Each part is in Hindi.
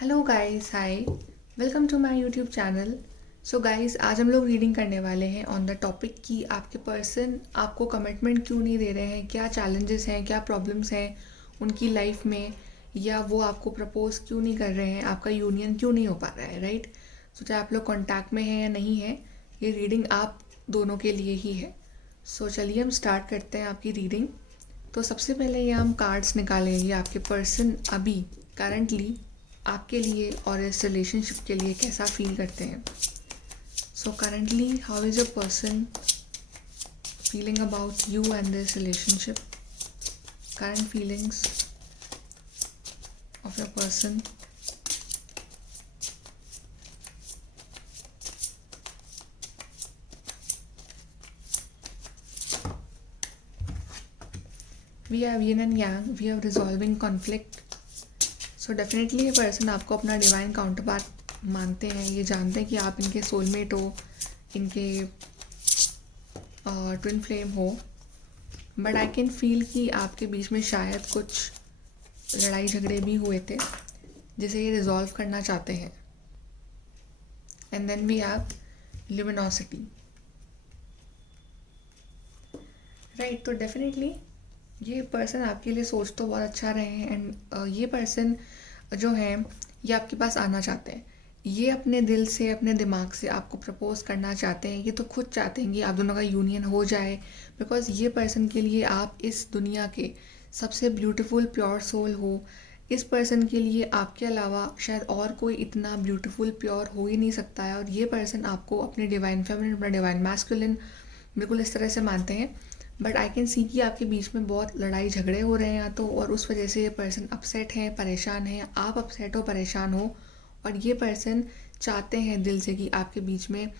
Hello guys, hi. Welcome to my YouTube channel. So guys, आज हम लोग रीडिंग करने वाले हैं ऑन द टॉपिक कि आपके पर्सन आपको कमिटमेंट क्यों नहीं दे रहे हैं, क्या चैलेंजेस हैं, क्या प्रॉब्लम्स हैं उनकी लाइफ में, या वो आपको प्रपोज क्यों नहीं कर रहे हैं, आपका यूनियन क्यों नहीं हो पा रहा है, राइट। सो चाहे आप लोग कॉन्टैक्ट में हैं या नहीं है, ये रीडिंग आप दोनों के लिए ही है। सो चलिए हम स्टार्ट करते हैं आपकी रीडिंग। तो सबसे पहले ये हम कार्ड्स निकालेंगे, आपके पर्सन अभी करंटली आपके लिए और इस रिलेशनशिप के लिए कैसा फील करते हैं। So currently how is a person feeling about you and this relationship, current feelings of your person. We have yin and yang, we have resolving conflict. So definitely ये पर्सन आपको अपना डिवाइन काउंटर पार्ट मानते हैं, ये जानते हैं कि आप इनके सोलमेट हो, इनके ट्विन फ्लेम हो। बट आई कैन फील कि आपके बीच में शायद कुछ लड़ाई झगड़े भी हुए थे जिसे ये रिजॉल्व करना चाहते हैं। And then we have luminosity, right. तो डेफिनेटली ये पर्सन आपके लिए सोच तो बहुत अच्छा रहे हैं। एंड ये पर्सन जो है ये आपके पास आना चाहते हैं, ये अपने दिल से अपने दिमाग से आपको प्रपोज करना चाहते हैं। ये तो खुद चाहते हैं कि आप दोनों का यूनियन हो जाए, बिकॉज ये पर्सन के लिए आप इस दुनिया के सबसे ब्यूटीफुल प्योर सोल हो। इस पर्सन के लिए आपके अलावा शायद और कोई इतना ब्यूटीफुल प्योर हो ही नहीं सकता है। और ये पर्सन आपको अपने डिवाइन फेमिनिन, अपना डिवाइन मैस्कुलिन बिल्कुल इस तरह से मानते हैं। बट आई कैन सी कि आपके बीच में बहुत लड़ाई झगड़े हो रहे हैं या तो, और उस वजह से ये पर्सन अपसेट हैं, परेशान हैं, आप अपसेट हो, परेशान हो। और ये पर्सन चाहते हैं दिल से कि आपके बीच में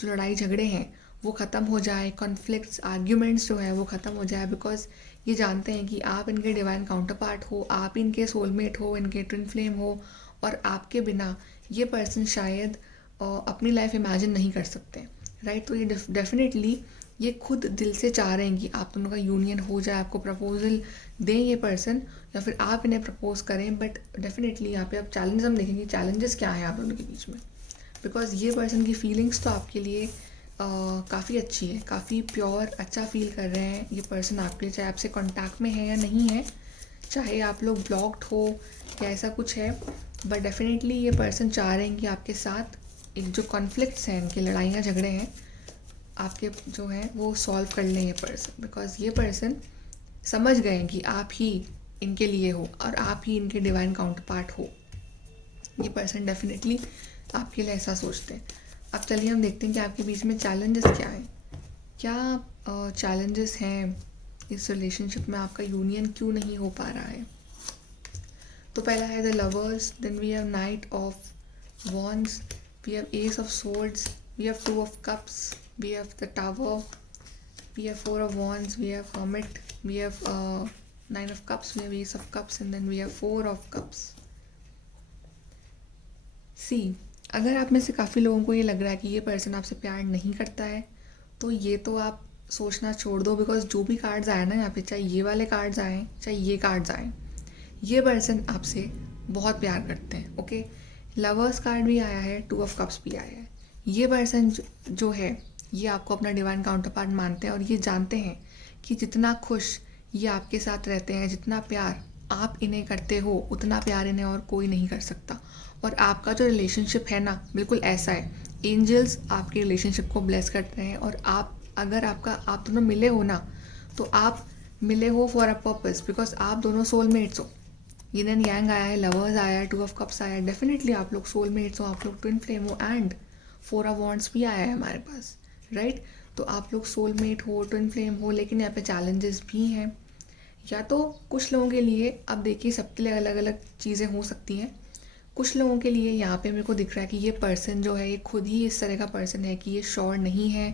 जो लड़ाई झगड़े हैं वो ख़त्म हो जाए, कॉन्फ्लिक्ट्स, आर्ग्यूमेंट्स जो है वो ख़त्म हो जाए। बिकॉज ये जानते हैं कि आप इनके डिवाइन काउंटर पार्ट हो, आप इनके सोलमेट हो, इनके ट्विन फ्लेम हो। और आपके बिना ये पर्सन शायद अपनी लाइफ इमेजिन नहीं कर सकते, राइट। तो ये डेफिनेटली ये खुद दिल से चाह रहे हैं कि आप दोनों का यूनियन हो जाए, आपको प्रपोजल दें ये पर्सन, या फिर आप इन्हें प्रपोज करें। बट डेफिनेटली यहाँ पे आप चैलेंज हम देखेंगे, चैलेंजेस क्या है आप दोनों के बीच में। बिकॉज ये पर्सन की फीलिंग्स तो आपके लिए काफ़ी अच्छी है, काफ़ी प्योर, अच्छा फील कर रहे हैं ये पर्सन आपके लिए, चाहे आपसे कॉन्टैक्ट में है या नहीं है, चाहे आप लोग ब्लॉक्ड हो या ऐसा कुछ है। बट डेफिनेटली ये पर्सन चाह रहे हैं कि आपके साथ एक जो कॉन्फ्लिक्ट्स हैं, इनकी लड़ाइयाँ झगड़े हैं, आपके जो हैं वो सॉल्व कर लें ये पर्सन। बिकॉज ये पर्सन समझ गए हैं कि आप ही इनके लिए हो और आप ही इनके डिवाइन काउंटर पार्ट हो। ये पर्सन डेफिनेटली आपके लिए ऐसा सोचते हैं। अब चलिए हम देखते हैं कि आपके बीच में चैलेंजेस क्या हैं, क्या चैलेंजेस हैं इस रिलेशनशिप में, आपका यूनियन क्यों नहीं हो पा रहा है। तो पहला है the lovers, then we have knight of wands, we have ace of swords, we have two of cups, we have the tower, we have four of wands, we have hermit, we have nine of cups, we have ace of cups, and then we have four of cups. See, अगर आप में से काफ़ी लोगों को ये लग रहा है कि ये पर्सन आपसे प्यार नहीं करता है, तो ये तो आप सोचना छोड़ दो। बिकॉज जो भी कार्ड्स आए ना यहाँ पे, चाहे ये वाले कार्ड्स आए चाहे ये कार्ड्स आए, ये पर्सन आपसे बहुत प्यार करते हैं। ओके, लवर्स कार्ड भी आया है, टू ऑफ कप्स भी आया है। ये पर्सन जो है ये आपको अपना डिवाइन काउंटर पार्ट मानते हैं, और ये जानते हैं कि जितना खुश ये आपके साथ रहते हैं, जितना प्यार आप इन्हें करते हो, उतना प्यार इन्हें और कोई नहीं कर सकता। और आपका जो रिलेशनशिप है ना, बिल्कुल ऐसा है, एंजल्स आपके रिलेशनशिप को ब्लेस करते हैं। और आप अगर आप दोनों मिले हो ना, तो आप मिले हो फॉर अ पर्पस, बिकॉज आप दोनों सोलमेट्स हो। यिन एंड यांग आया है, लवर्स आया है, टू ऑफ कप्स आया है, डेफिनेटली आप लोग सोलमेट्स हो, आप लोग ट्विन फ्लेम हो। एंड फोर ऑफ वॉन्ड्स भी आया है हमारे पास, राइट। तो आप लोग सोलमेट हो, ट्विन फ्लेम हो, लेकिन यहाँ पे चैलेंजेस भी हैं। या तो कुछ लोगों के लिए, अब देखिए सबके लिए अलग अलग चीज़ें हो सकती हैं। कुछ लोगों के लिए यहाँ पे मेरे को दिख रहा है कि ये पर्सन जो है ये खुद ही इस तरह का पर्सन है कि ये श्योर नहीं है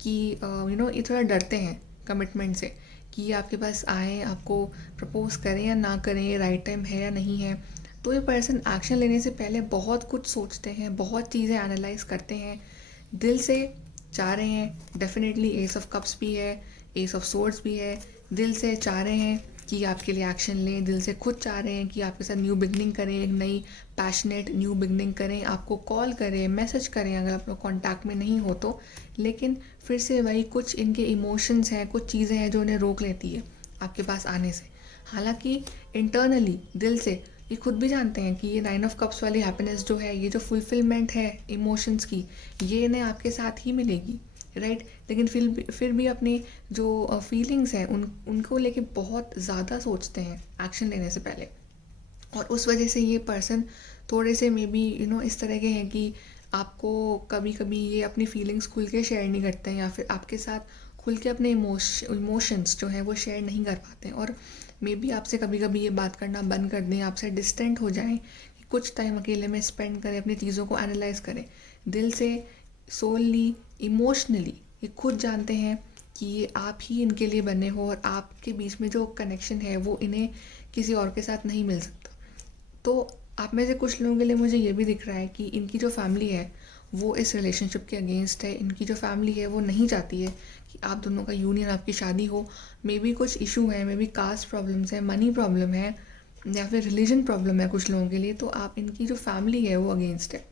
कि ये थोड़ा डरते हैं कमिटमेंट से, कि ये आपके पास आए, आपको प्रपोज करें या ना करें, ये राइट टाइम है या नहीं है। तो ये पर्सन एक्शन लेने से पहले बहुत कुछ सोचते हैं, बहुत चीज़ें एनालाइज करते हैं, दिल से चाह रहे हैं। डेफिनेटली एस ऑफ कप्स भी है, एस ऑफ सोर्ड्स भी है, दिल से चाह रहे हैं कि आपके लिए एक्शन लें, दिल से खुद चाह रहे हैं कि आपके साथ न्यू बिगनिंग करें, एक नई पैशनेट न्यू बिगनिंग करें, आपको कॉल करें, मैसेज करें अगर आप लोग कॉन्टैक्ट में नहीं हो तो। लेकिन फिर से वही कुछ इनके इमोशंस हैं, कुछ चीज़ें हैं जो उन्हें रोक लेती है आपके पास आने से। हालांकि इंटरनली दिल से ये खुद भी जानते हैं कि ये 9 ऑफ कप्स वाली हैप्पीनेस जो है, ये जो फुलफिलमेंट है इमोशंस की, ये इन्हें आपके साथ ही मिलेगी, राइट। लेकिन फिर भी अपनी जो फीलिंग्स हैं उनको लेके बहुत ज़्यादा सोचते हैं एक्शन लेने से पहले। और उस वजह से ये पर्सन थोड़े से मे बी इस तरह के हैं कि आपको कभी कभी ये अपनी फीलिंग्स खुल के शेयर नहीं करते हैं, या फिर आपके साथ खुल के अपने इमोशंस जो हैं वो शेयर नहीं कर पाते हैं। और मे बी आपसे कभी कभी ये बात करना बंद कर दें, आपसे डिस्टेंट हो जाएं, कि कुछ टाइम अकेले में स्पेंड करें, अपनी चीज़ों को एनालाइज करें दिल से, सोलली, इमोशनली। ये खुद जानते हैं कि ये आप ही इनके लिए बने हो, और आपके बीच में जो कनेक्शन है वो इन्हें किसी और के साथ नहीं मिल सकता। तो आप में से कुछ लोगों के लिए मुझे ये भी दिख रहा है कि इनकी जो फैमिली है वो इस रिलेशनशिप के अगेंस्ट है। इनकी जो फैमिली है वो नहीं चाहती है कि आप दोनों का यूनियन, आपकी शादी हो। मे बी कुछ इशू है, मे बी कास्ट प्रॉब्लम्स है, मनी प्रॉब्लम है, या फिर रिलीजन प्रॉब्लम है कुछ लोगों के लिए। तो आप इनकी जो फैमिली है वो अगेंस्ट है।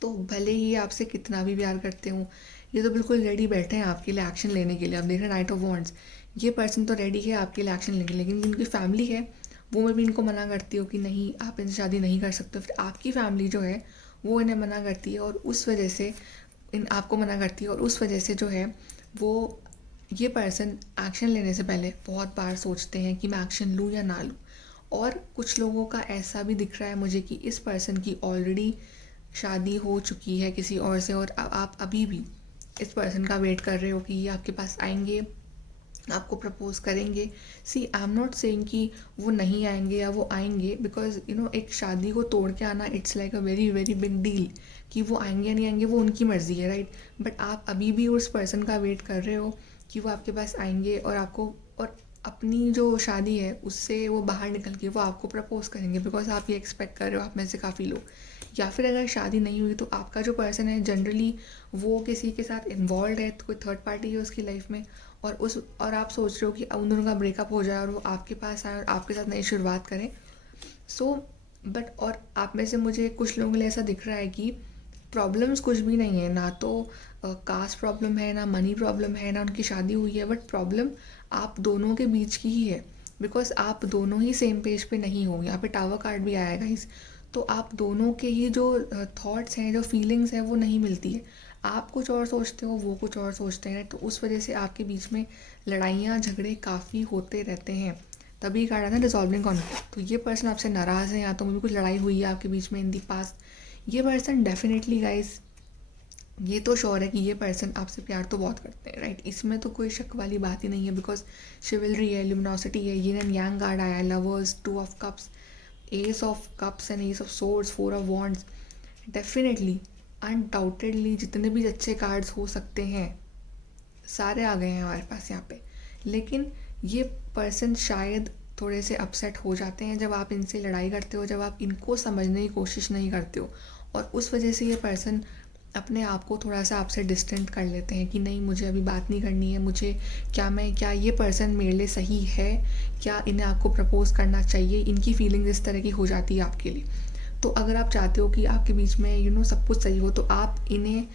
तो भले ही आपसे कितना भी प्यार करते हो, ये तो बिल्कुल रेडी बैठे हैं आपके लिए एक्शन लेने के लिए। आप देख रहे हैं नाइट ऑफ वॉन्ड्स, ये पर्सन तो रेडी है आपके लिए एक्शन लेने के लिए, लेकिन जिनकी फैमिली है वो मैं भी इनको मना करती हूँ कि नहीं, आप इनसे शादी नहीं कर सकते। फिर आपकी फैमिली जो है वो इन्हें मना करती है, और उस वजह से इन आपको मना करती है, और उस वजह से जो है वो ये पर्सन एक्शन लेने से पहले बहुत बार सोचते हैं कि मैं एक्शन लूँ या ना लूँ। और कुछ लोगों का ऐसा भी दिख रहा है मुझे कि इस पर्सन की ऑलरेडी शादी हो चुकी है किसी और से, और आप अभी भी इस पर्सन का वेट कर रहे हो कि ये आपके पास आएंगे, आपको प्रपोज करेंगे। सी आई एम नॉट सेइंग कि वो नहीं आएंगे या वो आएंगे, बिकॉज एक शादी को तोड़ के आना it's like a very very big deal. कि वो आएंगे या नहीं आएंगे वो उनकी मर्ज़ी है, राइट। बट आप अभी भी उस पर्सन का वेट कर रहे हो कि वो आपके पास आएंगे, और आपको, और अपनी जो शादी है उससे वो बाहर निकल के वो आपको प्रपोज करेंगे, बिकॉज आप ये एक्सपेक्ट कर रहे हो, आप में से काफ़ी लोग। या फिर अगर शादी नहीं हुई तो आपका जो पर्सन है जनरली वो किसी के साथ इन्वॉल्व है, तो कोई थर्ड पार्टी है उसकी लाइफ में, और आप सोच रहे हो कि उन दोनों का ब्रेकअप हो जाए और वो आपके पास आए और आपके साथ नई शुरुआत करें। सो बट और आप में से मुझे कुछ लोगों के लिए ऐसा दिख रहा है कि प्रॉब्लम्स कुछ भी नहीं है, ना तो कास्ट प्रॉब्लम है, ना मनी प्रॉब्लम है, ना उनकी शादी हुई है, बट प्रॉब्लम आप दोनों के बीच की ही है। बिकॉज आप दोनों ही सेम पेज पे नहीं हो। यहाँ पे टावर कार्ड भी आया गाइस। तो आप दोनों के ही जो थॉट्स हैं, जो फीलिंग्स हैं, वो नहीं मिलती है। आप कुछ और सोचते हो, वो कुछ और सोचते हैं, तो उस वजह से आपके बीच में लड़ाइयाँ झगड़े काफ़ी होते रहते हैं। तभी कहा जाता है रिजॉल्विंग कॉन्फ्लिक्ट। तो ये पर्सन आपसे नाराज़ है, या तो भी कुछ लड़ाई हुई है आपके बीच में इन दी पास्ट। ये पर्सन डेफिनेटली गाइस, ये तो श्योर है कि ये पर्सन आपसे प्यार तो बहुत करते हैं, राइट। इसमें तो कोई शक वाली बात ही नहीं है, बिकॉज शिवलरी है, ल्यूमिनोसिटी है, यिन एंड यांग कार्ड आया, lovers, 2 of cups, S of cups and S of swords, 4 of wands. Definitely, undoubtedly जितने भी अच्छे कार्ड्स हो सकते हैं सारे आ गए हैं हमारे पास यहाँ पे। लेकिन ये पर्सन शायद थोड़े से अपसेट हो जाते हैं जब आप इनसे लड़ाई करते हो, जब आप इनको समझने की कोशिश नहीं करते हो, और उस वजह से ये पर्सन अपने आप को थोड़ा सा आपसे डिस्टेंट कर लेते हैं कि नहीं, मुझे अभी बात नहीं करनी है, मुझे क्या ये पर्सन मेरे लिए सही है, क्या इन्हें आपको प्रपोज करना चाहिए। इनकी फीलिंग इस तरह की हो जाती है आपके लिए। तो अगर आप चाहते हो कि आपके बीच में सब कुछ सही हो, तो आप इन्हें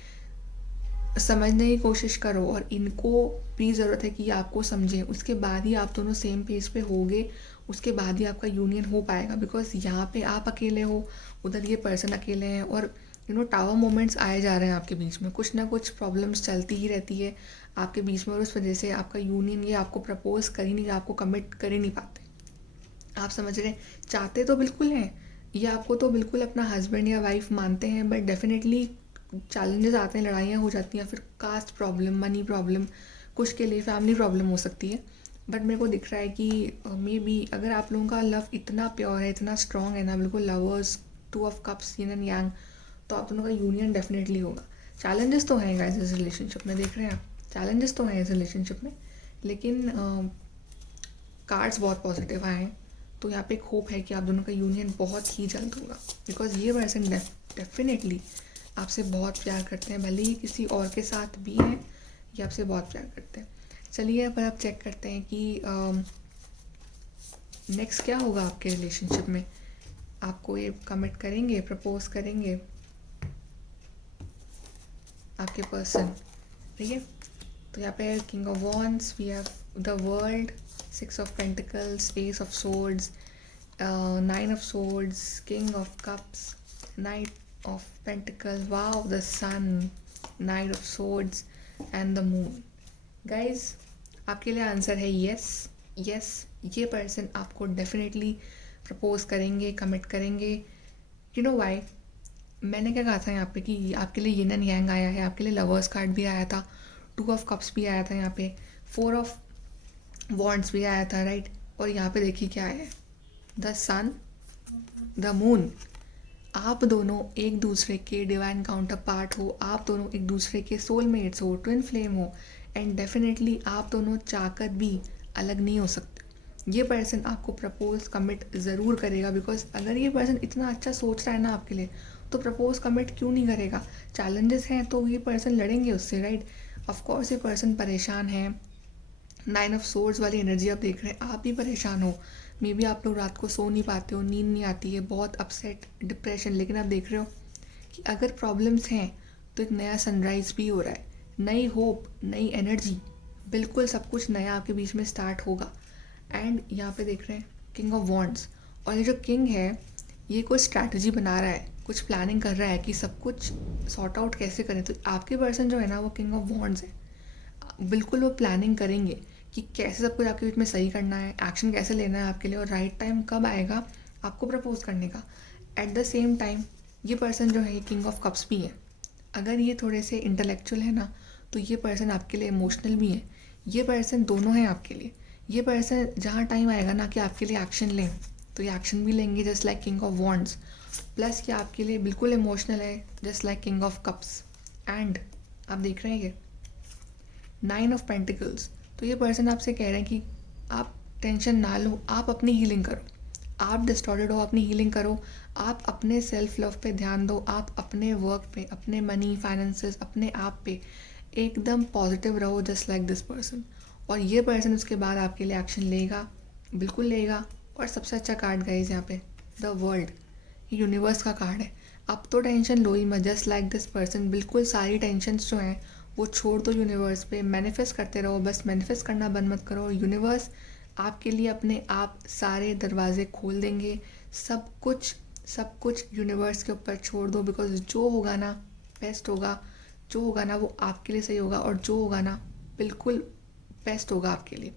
समझने की कोशिश करो, और इनको भी ज़रूरत है कि आपको समझें। उसके बाद ही आप दोनों सेम पेज पे होगे, उसके बाद ही आपका यूनियन हो पाएगा। बिकॉज यहाँ पे आप अकेले हो, उधर ये पर्सन अकेले हैं, और टावर मोमेंट्स आए जा रहे हैं आपके बीच में। कुछ ना कुछ प्रॉब्लम्स चलती ही रहती है आपके बीच में, और उस वजह से आपका यूनियन, ये आपको प्रपोज कर ही नहीं, आपको कमिट कर ही नहीं पाते। आप समझ रहे, चाहते तो बिल्कुल हैं, ये आपको तो बिल्कुल अपना हस्बैंड या वाइफ मानते हैं, बट डेफिनेटली चैलेंजेस आते हैं, लड़ाइयाँ हो जाती हैं, फिर कास्ट प्रॉब्लम, मनी प्रॉब्लम, कुछ के लिए फैमिली प्रॉब्लम हो सकती है। बट मेरे को दिख रहा है कि मे बी अगर आप लोगों का लव इतना प्योर है, इतना स्ट्रॉन्ग है ना, बिल्कुल lovers, 2 of cups, yin and यांग, तो आप दोनों का यूनियन डेफिनेटली होगा। चैलेंजेस तो हैं गाइस इस रिलेशनशिप में, देख रहे हैं आप, चैलेंजेस तो हैं इस रिलेशनशिप में, लेकिन कार्ड्स बहुत पॉजिटिव आए हैं। तो यहाँ पे एक होप है कि आप दोनों का यूनियन बहुत ही जल्द होगा, बिकॉज ये पर्सन डेफिनेटली आपसे बहुत प्यार करते हैं, भले ही किसी और के साथ भी हैं, ये आपसे बहुत प्यार करते हैं। चलिए अब आप चेक करते हैं कि नेक्स्ट क्या होगा आपके रिलेशनशिप में? आपको ये कमिट करेंगे, प्रपोज करेंगे आपके पर्सन, ठीक है? तो यहाँ पे king of wands, we have the world, 6 of pentacles, ace of swords, 9 of swords, king of cups, knight of pentacles, wow, the sun, knight of swords and the moon. Guys, आपके लिए आंसर है यस। यस, ये पर्सन आपको डेफिनेटली प्रपोज करेंगे, कमिट करेंगे। You know why? मैंने क्या कहा था यहाँ पे कि आपके लिए यिन एंड यांग आया है, आपके लिए लवर्स कार्ड भी आया था, 2 ऑफ कप्स भी आया था यहाँ पे, 4 ऑफ वॉन्ड्स भी आया था, राइट? और यहाँ पे देखिए क्या है, द सन, द मून। आप दोनों एक दूसरे के डिवाइन काउंटर पार्ट हो, आप दोनों एक दूसरे के सोलमेट्स हो, ट्विन फ्लेम हो, एंड डेफिनेटली आप दोनों चाहकर भी अलग नहीं हो सकते। ये पर्सन आपको प्रपोज कमिट ज़रूर करेगा, बिकॉज अगर ये पर्सन इतना अच्छा सोच रहा है ना आपके लिए, तो प्रपोज कमिट क्यों नहीं करेगा? चैलेंजेस हैं तो ये पर्सन लड़ेंगे उससे, राइट? ऑफकोर्स ये पर्सन परेशान है। 9 ऑफ सोर्ड्स वाली एनर्जी आप देख रहे हैं, आप भी परेशान हो। मे बी आप लोग रात को सो नहीं पाते हो, नींद नहीं आती है, बहुत अपसेट, डिप्रेशन, लेकिन आप देख रहे हो कि अगर प्रॉब्लम्स हैं तो एक नया सनराइज़ भी हो रहा है, नई होप, नई एनर्जी, बिल्कुल सब कुछ नया आपके बीच में स्टार्ट होगा। एंड यहाँ पे देख रहे हैं किंग ऑफ वॉन्ड्स, और ये जो किंग है ये कुछ स्ट्रैटेजी बना रहा है, कुछ प्लानिंग कर रहा है कि सब कुछ सॉर्ट आउट कैसे करें। तो आपके पर्सन जो है ना वो किंग ऑफ वॉन्ड्स है, बिल्कुल वो प्लानिंग करेंगे कि कैसे सब कुछ आपके बीच में सही करना है, एक्शन कैसे लेना है आपके लिए, और राइट टाइम कब आएगा आपको प्रपोज करने का। एट द सेम टाइम ये पर्सन जो है ये किंग ऑफ कप्स भी है। अगर ये थोड़े से इंटेलेक्चुअल है ना, तो ये पर्सन आपके लिए इमोशनल भी है। ये पर्सन दोनों हैं आपके लिए। ये पर्सन जहाँ टाइम आएगा ना कि आपके लिए एक्शन लें, तो ये एक्शन भी लेंगे, just like king of wands. Plus ये आपके लिए बिल्कुल इमोशनल है, just like king of cups. And आप देख रहे हैं ये 9 ऑफ पेंटिकल्स, तो ये पर्सन आपसे कह रहे हैं कि आप टेंशन ना लो, आप अपनी हीलिंग करो, आप डिस्टॉर्टेड हो, अपनी हीलिंग करो, आप अपने सेल्फ लव पे ध्यान दो, आप अपने वर्क पे, अपने मनी, फाइनेंसेस, अपने आप पे एकदम पॉजिटिव रहो, जस्ट लाइक दिस पर्सन। और ये पर्सन उसके बाद आपके लिए एक्शन लेगा, बिल्कुल लेगा। और सबसे अच्छा कार्ड गाइस यहाँ पे द वर्ल्ड, यूनिवर्स का कार्ड है। अब तो टेंशन लो ही मत, जस्ट लाइक दिस पर्सन, बिल्कुल सारी टेंशन्स जो हैं वो छोड़ दो यूनिवर्स पे, मैनिफेस्ट करते रहो, बस मैनिफेस्ट करना बंद मत करो। यूनिवर्स आपके लिए अपने आप सारे दरवाजे खोल देंगे, सब कुछ यूनिवर्स के ऊपर छोड़ दो, बिकॉज जो होगा ना बेस्ट होगा, जो होगा ना वो आपके लिए सही होगा, और जो होगा ना बिल्कुल बेस्ट होगा आपके लिए।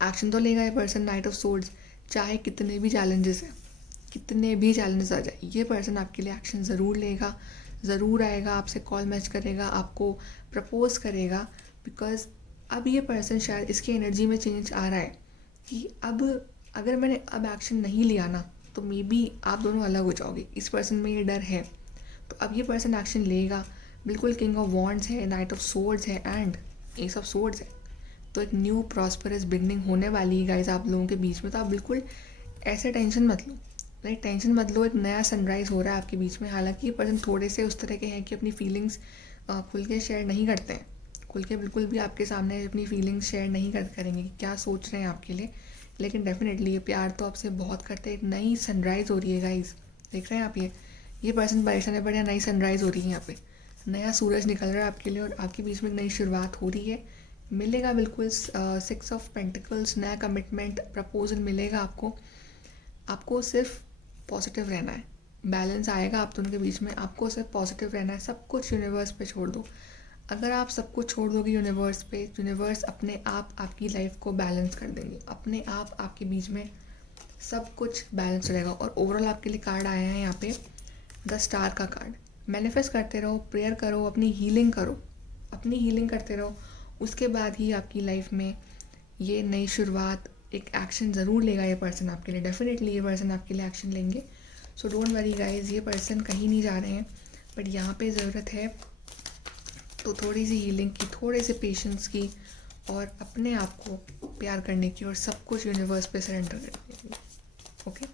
एक्शन तो लेगा ये पर्सन, नाइट ऑफ सोर्ड्स, चाहे कितने भी चैलेंजेस हैं, कितने भी चैलेंजेस आ जाए, ये पर्सन आपके लिए एक्शन ज़रूर लेगा, ज़रूर आएगा, आपसे कॉल मैच करेगा, आपको प्रपोज करेगा। बिकॉज अब ये पर्सन शायद इसकी एनर्जी में चेंज आ रहा है कि अब अगर मैंने अब एक्शन नहीं लिया ना तो मे बी आप दोनों अलग हो जाओगे। इस पर्सन में ये डर है, तो अब ये पर्सन एक्शन लेगा। बिल्कुल किंग ऑफ वॉन्ड्स है, नाइट ऑफ सोर्ड्स है एंड एस ऑफ सोर्ड्स है। तो एक न्यू प्रॉस्परस बिगनिंग होने वाली है गाइस आप लोगों के बीच में। तो आप बिल्कुल ऐसे टेंशन मत लो, राइट? टेंशन मत लो, एक नया सनराइज़ हो रहा है आपके बीच में। हालांकि ये पर्सन थोड़े से उस तरह के हैं कि अपनी फीलिंग्स खुल के शेयर नहीं करते हैं, खुल के बिल्कुल भी आपके सामने अपनी फीलिंग्स शेयर नहीं करेंगे कि क्या सोच रहे हैं आपके लिए। लेकिन डेफिनेटली ये प्यार तो आपसे बहुत करते हैं। एक नई सनराइज़ हो रही है गाइस, देख रहे हैं आप? ये पर्सन परेशान है, बढ़िया नई सनराइज़ हो रही है यहाँ पे, नया सूरज निकल रहा है आपके लिए और आपके बीच में एक नई शुरुआत हो रही है। मिलेगा बिल्कुल 6 ऑफ पेंटिकल्स, नया कमिटमेंट, प्रपोजल मिलेगा आपको। आपको सिर्फ पॉजिटिव रहना है, बैलेंस आएगा आप दोनों के बीच में। आपको सिर्फ पॉजिटिव रहना है, सब कुछ यूनिवर्स पे छोड़ दो। अगर आप सब कुछ छोड़ दोगे यूनिवर्स पे, यूनिवर्स अपने आप आपकी लाइफ को बैलेंस कर देंगे, अपने आप आपके बीच में सब कुछ बैलेंस रहेगा। और ओवरऑल आपके लिए कार्ड आया है यहाँ पे द स्टार का कार्ड। मैनिफेस्ट करते रहो, प्रेयर करो, अपनी हीलिंग करो, अपनी हीलिंग करते रहो। उसके बाद ही आपकी लाइफ में ये नई शुरुआत, एक एक्शन ज़रूर लेगा ये पर्सन आपके लिए। डेफिनेटली ये पर्सन आपके लिए एक्शन लेंगे। सो डोंट वरी गाइज, ये पर्सन कहीं नहीं जा रहे हैं, बट यहाँ पे ज़रूरत है तो थोड़ी सी हीलिंग की, थोड़े से पेशेंस की, और अपने आप को प्यार करने की, और सब कुछ यूनिवर्स पे सरेंडर करने की। ओके,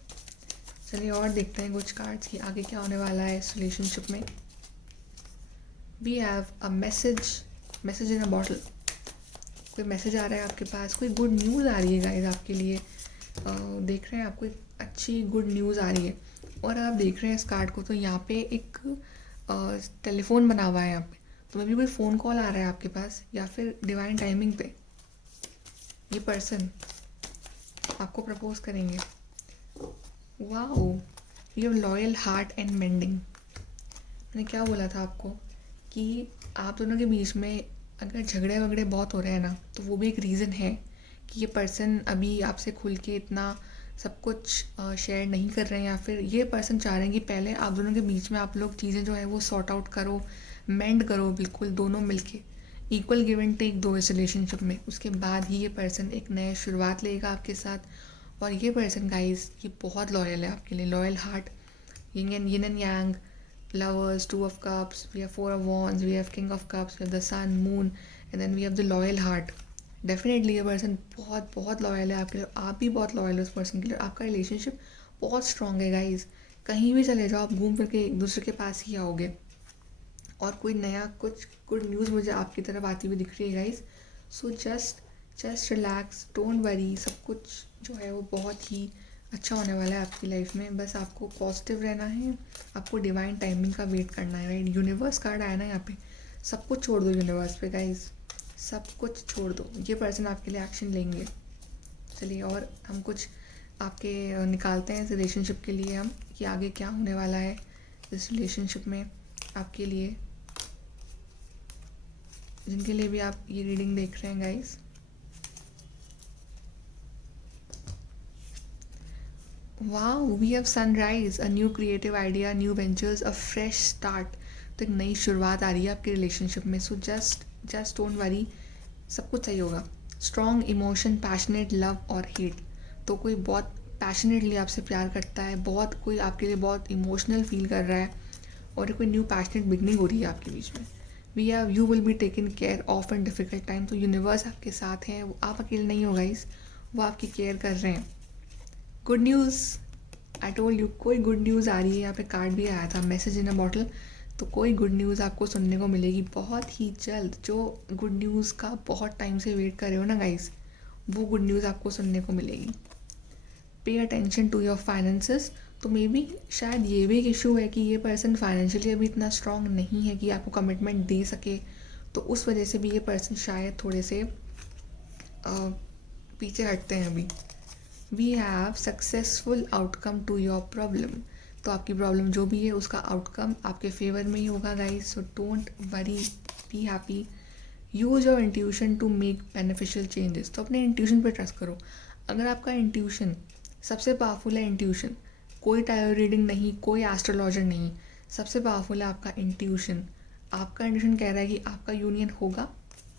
चलिए और देखते हैं कुछ कार्ड्स की आगे क्या होने वाला है इस रिलेशनशिप में। We have a message in a bottle. कोई मैसेज आ रहा है आपके पास, कोई गुड न्यूज़ आ रही है गाइस आपके लिए। देख रहे हैं आपको एक अच्छी गुड न्यूज़ आ रही है, और आप देख रहे हैं इस कार्ड को, तो यहाँ पे एक टेलीफोन बना हुआ है यहाँ पे, तो मे भी कोई फ़ोन कॉल आ रहा है आपके पास, या फिर डिवाइन टाइमिंग पे ये पर्सन आपको प्रपोज करेंगे। Wow, you have loyal heart and mending. मैंने क्या बोला था आपको कि आप दोनों के बीच में अगर झगड़े वगड़े बहुत हो रहे हैं ना, तो वो भी एक रीज़न है कि ये पर्सन अभी आपसे खुल के इतना सब कुछ शेयर नहीं कर रहे हैं, या फिर ये पर्सन चाह रहे हैं कि पहले आप दोनों के बीच में आप लोग चीज़ें जो है वो सॉर्ट आउट करो, मेंड करो, बिल्कुल दोनों मिलके इक्वल गिव एंड टेक दो इस रिलेशनशिप में। उसके बाद ही ये पर्सन एक नए शुरुआत लेगा आपके साथ। और ये पर्सन गाइस ये बहुत लॉयल है आपके लिए, loyal heart, yin and yang, lovers, two of cups, we have four of wands, we have king of cups, we have the sun, moon, and then we have the loyal heart. Definitely ये पर्सन बहुत बहुत लॉयल है आपके लिए, आप भी बहुत लॉयल हो उस पर्सन के लिए, आपका रिलेशनशिप बहुत स्ट्रॉन्ग है गाइज। कहीं भी चले जाओ आप घूम फिर के एक दूसरे के पास ही आओगे। और कोई नया कुछ गुड न्यूज़ मुझे आपकी तरफ आती हुई दिख रही है guys. So just relax, don't worry, सब कुछ जो है वो बहुत ही अच्छा होने वाला है आपकी लाइफ में। बस आपको पॉजिटिव रहना है, आपको डिवाइन टाइमिंग का वेट करना है, राइट। यूनिवर्स कार्ड आया ना यहाँ पे, सब कुछ छोड़ दो यूनिवर्स पे गाइज, सब कुछ छोड़ दो, ये पर्सन आपके लिए एक्शन लेंगे। चलिए और हम कुछ आपके निकालते हैं इस रिलेशनशिप के लिए हम, कि आगे क्या होने वाला है इस रिलेशनशिप में आपके लिए, जिनके लिए भी आप ये रीडिंग देख रहे हैं guys. Wow, we have sunrise, a new creative idea, new ventures, a fresh start. तो एक नई शुरुआत आ रही है आपके रिलेशनशिप में। सो जस्ट डोंट वरी, सब कुछ सही होगा। स्ट्रॉन्ग इमोशन, पैशनेट लव और हेट। तो कोई बहुत पैशनेटली आपसे प्यार करता है, बहुत कोई आपके लिए बहुत इमोशनल फील कर रहा है, और कोई न्यू पैशनेट बिगनिंग हो रही है आपके बीच में। We have you will be taken care of an difficult time. तो यूनिवर्स आपके साथ हैं, आप अकेले नहीं हो गाइस, वो आपकी केयर कर रहे हैं। Good news, I told you, कोई गुड न्यूज़ आ रही है। यहाँ पे कार्ड भी आया था, मैसेज इन अ बॉटल। तो कोई गुड न्यूज़ आपको सुनने को मिलेगी बहुत ही जल्द। जो गुड न्यूज़ का बहुत टाइम से वेट कर रहे हो ना गाइस, वो गुड न्यूज़ आपको सुनने को मिलेगी। Pay attention to your finances. तो मे बी शायद ये भी एक इशू है कि ये पर्सन फाइनेंशियली अभी इतना स्ट्रांग नहीं है कि आपको कमिटमेंट दे सके, तो उस वजह से भी ये पर्सन शायद थोड़े से पीछे हटते हैं अभी। We have successful outcome to your problem. तो आपकी प्रॉब्लम जो भी है उसका आउटकम आपके फेवर में ही होगा guys. So don't worry, be happy, use your intuition to make beneficial changes. तो अपने इंट्यूशन पे ट्रस्ट करो। अगर आपका इंट्यूशन सबसे पावरफुल है, इंट्यूशन, कोई टायर रीडिंग नहीं, कोई एस्ट्रोलॉजर नहीं, सबसे पावरफुल है आपका इंट्यूशन। आपका इंट्यूशन कह रहा है कि आपका यूनियन होगा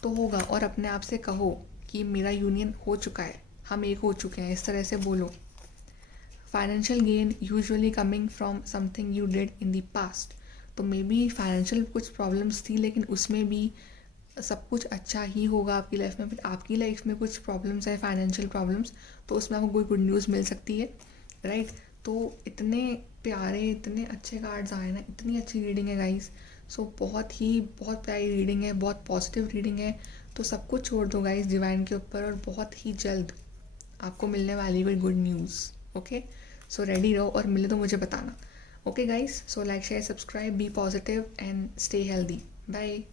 तो होगा, और अपने आप से कहो कि मेरा यूनियन हो चुका है, हम एक हो चुके हैं, इस तरह से बोलो। Financial gain usually coming from something you did in the past. तो मे बी फाइनेंशियल कुछ प्रॉब्लम्स थी, लेकिन उसमें भी सब कुछ अच्छा ही होगा आपकी लाइफ में। फिर आपकी लाइफ में कुछ प्रॉब्लम्स है, फाइनेंशियल प्रॉब्लम्स, तो उसमें आपको कोई गुड न्यूज़ मिल सकती है, राइट। तो इतने प्यारे, इतने अच्छे कार्ड्स आए ना, इतनी अच्छी रीडिंग है गाइस। सो बहुत प्यारी रीडिंग है, बहुत पॉजिटिव रीडिंग है। तो सब कुछ छोड़ दो गाइस डिवाइन के ऊपर, और बहुत ही जल्द आपको मिलने वाली कोई good news. Okay, so ready रहो, और मिले तो मुझे बताना। Okay guys, so like share subscribe, be positive and stay healthy. Bye.